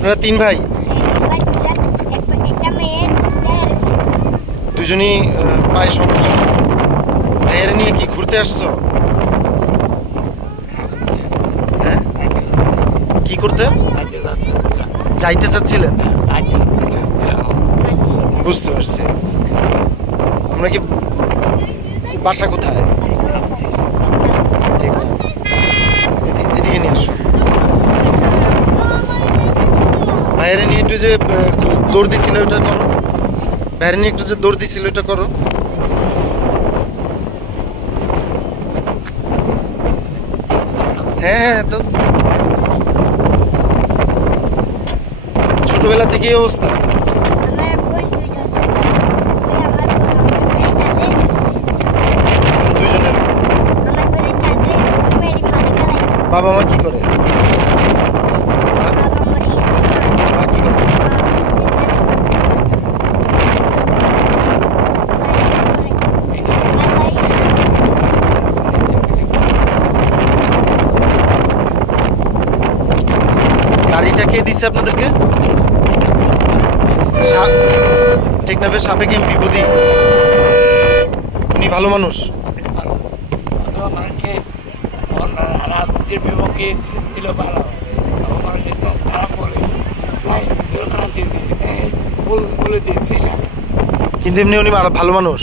আপনারা 3 ভাই? দুজনই পায়ে সমস্যা। ভাইয়ের নিয়ে কি ঘুরতে আসছো? হ্যাঁ, কি করতে যাইতে চাচ্ছিলেন? বুঝতে পারছি। আমরা কি বাসা কোথায়? এদিকে নিয়ে আসো। বাইরে নিয়ে একটু যে দৌড় দিছিল ওটা করো। বাইরে নিয়ে একটু যে দৌড় দিছিল ওটা করো। হ্যাঁ হ্যাঁ, তো ছোটবেলা থেকে এই অবস্থা। দুইজনের বাবা মা কি করে? মা কি করে? গাড়িটা কে দিচ্ছে আপনাদেরকে? টেকনাফের সাবেক এমপি বুদি, উনি ভালো মানুষ। কিন্তু এমনি উনি ভালো মানুষ।